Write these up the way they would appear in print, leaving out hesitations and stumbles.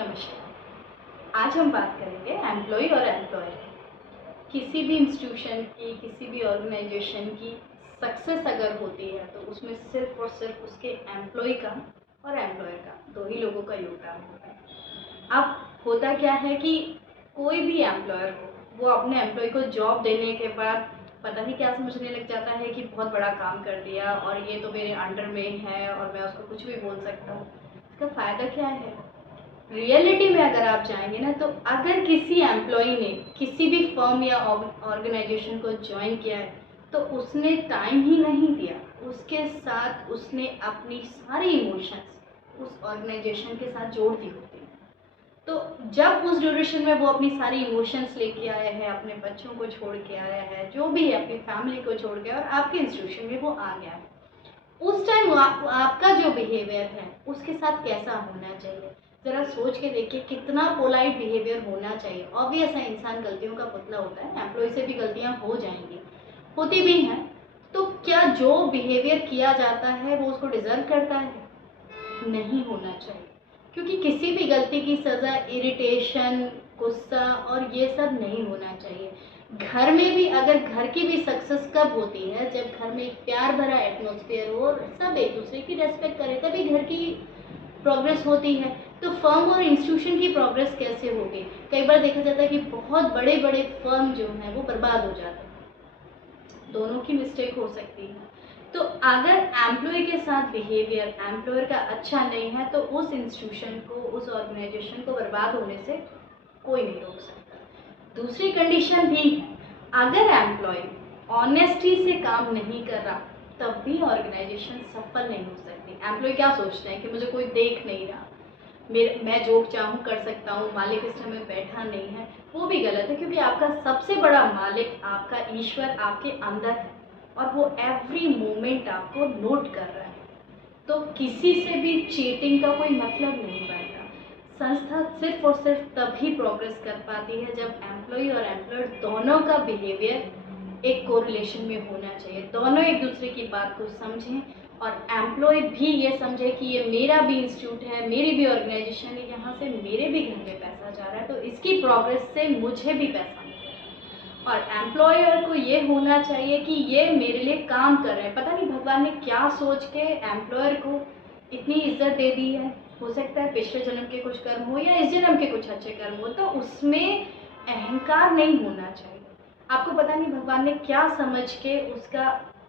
नमस्कार। आज हम बात करेंगे एम्प्लॉय और एम्प्लॉयर की। किसी भी इंस्टीट्यूशन की, किसी भी ऑर्गेनाइजेशन की सक्सेस अगर होती है तो उसमें सिर्फ और सिर्फ उसके एम्प्लॉय का और एम्प्लॉयर का दो ही लोगों का योगदान होता है। अब होता क्या है कि कोई भी एम्प्लॉयर हो, वो अपने एम्प्लॉय को जॉब देने के बाद पता नहीं क्या समझने लग जाता है कि बहुत बड़ा काम कर दिया और ये तो मेरे अंडर में है और मैं उसको कुछ भी बोल सकता हूँ। इसका फ़ायदा क्या है? रियलिटी में अगर आप जाएंगे ना, तो अगर किसी एम्प्लॉय ने किसी भी फर्म या ऑर्गेनाइजेशन को ज्वाइन किया है तो उसने टाइम ही नहीं दिया, उसके साथ उसने अपनी सारी इमोशंस उस ऑर्गेनाइजेशन के साथ जोड़ दी होती है। तो जब उस ड्यूरेशन में वो अपनी सारी इमोशंस लेके आया है, अपने बच्चों को छोड़ के आया है, जो भी है अपनी फैमिली को छोड़ के, और आपके इंस्टीट्यूशन में वो आ गया है, उस टाइम आपका जो बिहेवियर है उसके साथ कैसा होना चाहिए? ज़रा सोच के देखिए, कितना पोलाइट बिहेवियर होना चाहिए। ऑब्वियस है, इंसान गलतियों का पुतला होता है, एम्प्लॉय से भी गलतियां हो जाएंगी, होती भी हैं। तो क्या जो बिहेवियर किया जाता है वो उसको डिज़र्व करता है? नहीं होना चाहिए, क्योंकि किसी भी गलती की सज़ा इरिटेशन, गुस्सा और ये सब नहीं होना चाहिए। घर में भी, अगर घर की भी सक्सेस कब होती है? जब घर में एक प्यार भरा एटमॉस्फेयर हो और सब एक दूसरे की रेस्पेक्ट करें, तभी घर की प्रोग्रेस होती है। तो फर्म और इंस्टीट्यूशन की प्रोग्रेस कैसे होगी? कई बार देखा जाता है कि बहुत बड़े बड़े फर्म जो हैं वो बर्बाद हो जाते हैं। दोनों की मिस्टेक हो सकती है। तो अगर एम्प्लॉय के साथ बिहेवियर एम्प्लॉयर का अच्छा नहीं है तो उस इंस्टीट्यूशन को, उस ऑर्गेनाइजेशन को बर्बाद होने से कोई नहीं रोक सकता। दूसरी कंडीशन भी है, अगर एम्प्लॉय ऑनेस्टी से काम नहीं कर रहा तब भी ऑर्गेनाइजेशन सफल नहीं हो सकती। एम्प्लॉय क्या सोचते हैं कि मुझे कोई देख नहीं रहा, मैं जो चाहूँ कर सकता हूँ, मालिक इस समय बैठा नहीं है। वो भी गलत है, क्योंकि आपका सबसे बड़ा मालिक, आपका ईश्वर आपके अंदर है और वो एवरी मोमेंट आपको नोट कर रहा है। तो किसी से भी चीटिंग का कोई मतलब नहीं बनता। संस्था सिर्फ और सिर्फ तभी प्रोग्रेस कर पाती है जब एम्प्लॉय और एम्प्लॉयर दोनों का बिहेवियर एक कोरिलेशन में होना चाहिए। दोनों एक दूसरे की बात को समझें और एम्प्लॉय भी ये समझे कि ये मेरा भी इंस्टीट्यूट है, मेरी भी ऑर्गेनाइजेशन है, यहाँ से मेरे भी घर में पैसा जा रहा है, तो इसकी प्रोग्रेस से मुझे भी पैसा मिलेगा। और एम्प्लॉयर को ये होना चाहिए कि ये मेरे लिए काम कर रहे हैं। पता नहीं भगवान ने क्या सोच के एम्प्लॉयर को इतनी इज्जत दे दी है। हो सकता है पिछले जन्म के कुछ कर्म हो या इस जन्म के कुछ अच्छे कर्म हो, तो उसमें अहंकार नहीं होना चाहिए। आपको पता नहीं भगवान ने क्या समझ के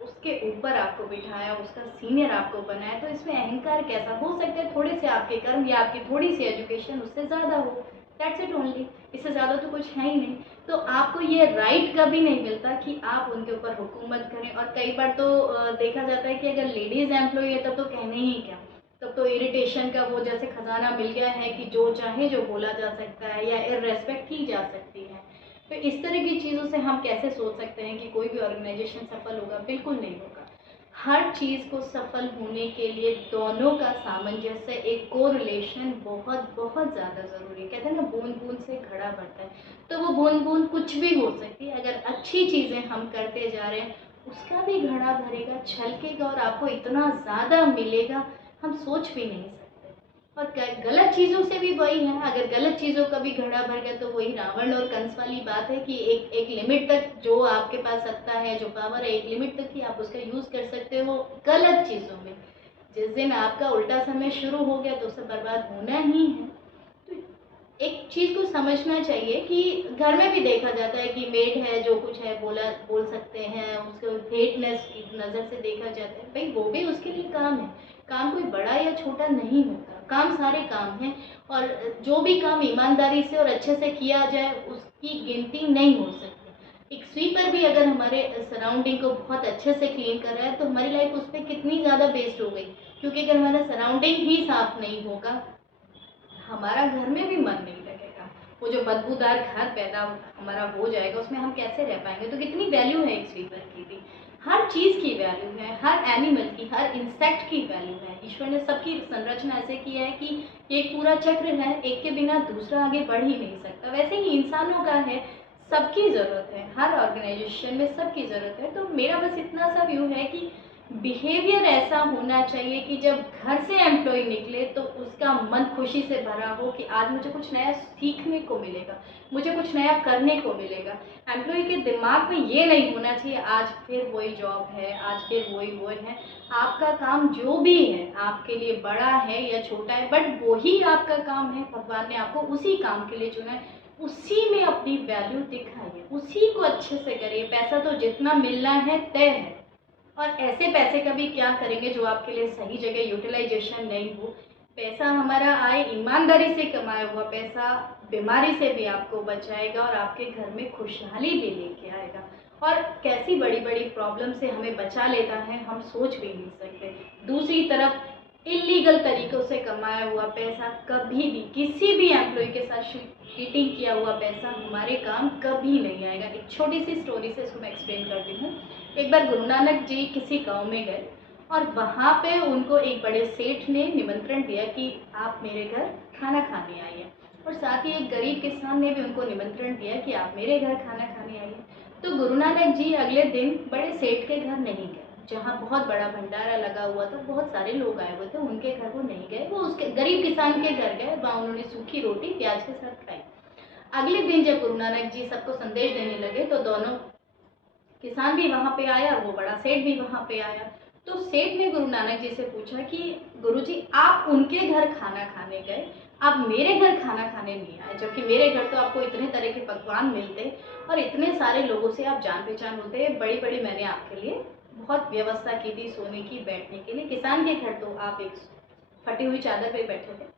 उसके ऊपर आपको बिठाया, उसका सीनियर आपको बनाया, तो इसमें अहंकार कैसा हो सकता है? थोड़े से आपके कर्म या आपकी थोड़ी सी एजुकेशन उससे ज़्यादा हो, दैट्स इट ओनली। इससे ज़्यादा तो कुछ है ही नहीं। तो आपको ये राइट कभी नहीं मिलता कि आप उनके ऊपर हुकूमत करें। और कई बार तो देखा जाता है कि अगर लेडीज़ एम्प्लॉय है तब तो कहने ही क्या, तब तो इरिटेशन का वो जैसे खजाना मिल गया है कि जो चाहे जो बोला जा सकता है या इररेस्पेक्ट की जा सकती है। तो इस तरह की चीज़ों से हम कैसे सोच सकते हैं कि कोई भी ऑर्गेनाइजेशन सफल होगा? बिल्कुल नहीं होगा। हर चीज़ को सफल होने के लिए दोनों का सामंजस्य, एक कोरिलेशन बहुत बहुत ज़्यादा ज़रूरी है। कहते हैं ना, बूंद बूंद से घड़ा भरता है। तो वो बूंद बूंद कुछ भी हो सकती है। अगर अच्छी चीज़ें हम करते जा रहे हैं, उसका भी घड़ा भरेगा, छलकेगा और आपको इतना ज़्यादा मिलेगा, हम सोच भी नहीं सकते। और गलत चीज़ों से भी वही है। अगर गलत चीज़ों का भी घड़ा भर गया तो वही रावण और कंस वाली बात है कि एक एक लिमिट तक जो आपके पास सत्ता है, जो पावर है, एक लिमिट तक ही आप उसका यूज़ कर सकते हो गलत चीज़ों में। जिस दिन आपका उल्टा समय शुरू हो गया तो सब बर्बाद होना ही है। तो एक चीज़ को समझना चाहिए कि घर में भी देखा जाता है कि मेड है, जो कुछ है बोल सकते हैं, उसको हेटनेस की नज़र से देखा जाता है। भाई वो भी उसके लिए काम है। काम कोई बड़ा या छोटा नहीं होता, काम सारे काम हैं। और जो भी काम ईमानदारी से और अच्छे से किया जाए उसकी गिनती नहीं हो सकती। एक स्वीपर भी अगर हमारे सराउंडिंग को बहुत अच्छे से क्लीन कर रहा है तो हमारी लाइफ उस पर कितनी ज़्यादा बेस्ड हो गई। क्योंकि अगर हमारा सराउंडिंग ही साफ नहीं होगा, हमारा घर में भी मन नहीं लगेगा। वो जो बदबूदार घर पैदा हमारा हो जाएगा, उसमें हम कैसे रह पाएंगे? तो कितनी वैल्यू है एक स्वीपर की भी। हर चीज़ की वैल्यू है, हर एनिमल की, हर इंसेक्ट की वैल्यू है। ईश्वर ने सबकी संरचना ऐसे की है कि ये एक पूरा चक्र है, एक के बिना दूसरा आगे बढ़ ही नहीं सकता। वैसे ही इंसानों का है, सबकी ज़रूरत है, हर ऑर्गेनाइजेशन में सबकी ज़रूरत है। तो मेरा बस इतना सा व्यू है कि बिहेवियर ऐसा होना चाहिए कि जब घर से एम्प्लॉय निकले तो उसका मन खुशी से भरा हो कि आज मुझे कुछ नया सीखने को मिलेगा, मुझे कुछ नया करने को मिलेगा। एम्प्लॉय के दिमाग में ये नहीं होना चाहिए आज फिर वही जॉब है, आज फिर वही वो है। आपका काम जो भी है आपके लिए बड़ा है या छोटा है, बट वही आपका काम है, भगवान ने आपको उसी काम के लिए चुना है, उसी में अपनी वैल्यू दिखाइए, उसी को अच्छे से करिए। पैसा तो जितना मिलना है तय है, और ऐसे पैसे का भी क्या करेंगे जो आपके लिए सही जगह यूटिलाइजेशन नहीं हो। पैसा हमारा आए, ईमानदारी से कमाया हुआ पैसा बीमारी से भी आपको बचाएगा और आपके घर में खुशहाली भी लेके आएगा, और कैसी बड़ी बड़ी प्रॉब्लम से हमें बचा लेता है हम सोच भी नहीं सकते। दूसरी तरफ इलीगल तरीक़ों से कमाया हुआ पैसा कभी भी, किसी भी एम्प्लॉय के साथ चीटिंग किया हुआ पैसा हमारे काम कभी नहीं आएगा। एक छोटी सी स्टोरी से इसको मैं एक्सप्लेन करती हूँ। एक बार गुरु नानक जी किसी गांव में गए और वहाँ पे उनको एक बड़े सेठ ने निमंत्रण दिया कि आप मेरे घर खाना खाने आइए, और साथ ही एक गरीब किसान ने भी उनको निमंत्रण दिया कि आप मेरे घर खाना खाने आइए। तो गुरु नानक जी अगले दिन बड़े सेठ के घर नहीं गए, जहाँ बहुत बड़ा भंडारा लगा हुआ था, बहुत सारे लोग आए हुए थे, उनके घर वो नहीं गए, वो उसके गरीब किसान के घर गए। वहाँ उन्होंने सूखी रोटी प्याज के साथ खाई। अगले दिन जब गुरु नानक जी सबको संदेश देने लगे तो दोनों किसान भी वहाँ पे आया, वो बड़ा सेठ भी वहाँ पे आया। तो सेठ ने गुरु नानक जी से पूछा कि गुरुजी आप उनके घर खाना खाने गए, आप मेरे घर खाना खाने नहीं आए, जबकि मेरे घर तो आपको इतने तरह के पकवान मिलते और इतने सारे लोगों से आप जान पहचान होते, बड़ी बड़ी मैंने आपके लिए बहुत व्यवस्था की थी सोने की, बैठने के लिए। किसान के घर तो आप एक फटी हुई चादर पे बैठे थे।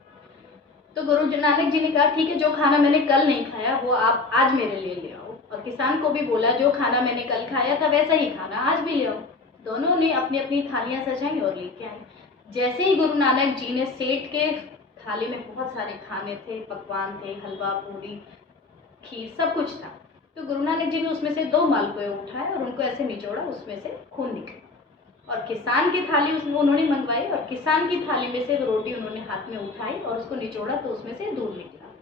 तो गुरु नानक जी ने कहा ठीक है, जो खाना मैंने कल नहीं खाया वो आप आज मेरे लिए ले आओ, और किसान को भी बोला जो खाना मैंने कल खाया था वैसा ही खाना आज भी ले आओ। दोनों ने अपनी अपनी थालियां सजाई और लेके आए। जैसे ही गुरु नानक जी ने, सेठ के थाली में बहुत सारे खाने थे, पकवान थे, हलवा पूरी खीर सब कुछ था। तो गुरु नानक जी ने उसमें से 2 मालपुए उठाए और उनको ऐसे निचोड़ा, उसमें से खून निकला। और किसान की थाली उसमें उन्होंने मंगवाई और किसान की थाली में से रोटी उन्होंने हाथ में उठाई और उसको निचोड़ा तो उसमें से दूध निकला।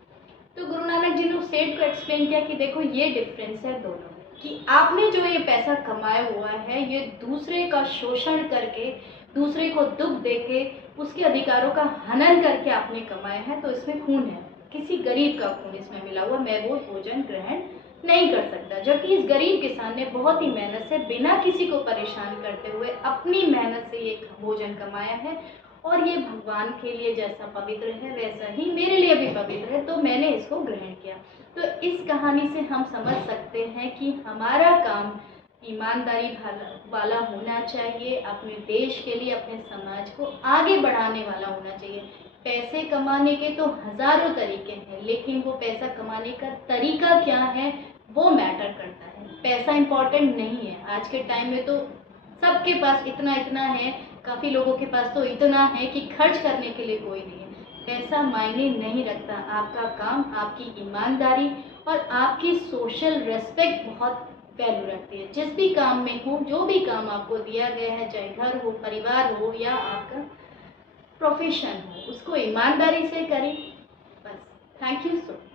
तो गुरु नानक जी ने उस सेठ को एक्सप्लेन किया कि देखो ये डिफरेंस है दोनों में, कि आपने जो ये पैसा कमाया हुआ है ये दूसरे का शोषण करके, दूसरे को दुख देके, उसके अधिकारों का हनन करके आपने कमाया है, तो इसमें खून है, किसी गरीब का खून इसमें मिला हुआ, मैं वो भोजन ग्रहण नहीं कर सकता। जबकि इस गरीब किसान ने बहुत ही मेहनत से, बिना किसी को परेशान करते हुए, अपनी मेहनत से ये भोजन कमाया है, और ये भगवान के लिए जैसा पवित्र है वैसा ही मेरे लिए भी पवित्र है, तो मैंने इसको ग्रहण किया। तो इस कहानी से हम समझ सकते हैं कि हमारा काम ईमानदारी वाला होना चाहिए, अपने देश के लिए, अपने समाज को आगे बढ़ाने वाला होना चाहिए। पैसे कमाने के तो हज़ारों तरीके हैं, लेकिन वो पैसा कमाने का तरीका क्या है वो मैटर करता है। पैसा इम्पॉर्टेंट नहीं है। आज के टाइम में तो सबके पास इतना इतना है, काफ़ी लोगों के पास तो इतना है कि खर्च करने के लिए कोई नहीं है। पैसा मायने नहीं रखता, आपका काम, आपकी ईमानदारी और आपकी सोशल रेस्पेक्ट बहुत वैल्यू रखती है। जिस भी काम में हो, जो भी काम आपको दिया गया है, चाहे घर हो, परिवार हो या आपका प्रोफेशन हो, उसको ईमानदारी से करें। बस, थैंक यू सो मच।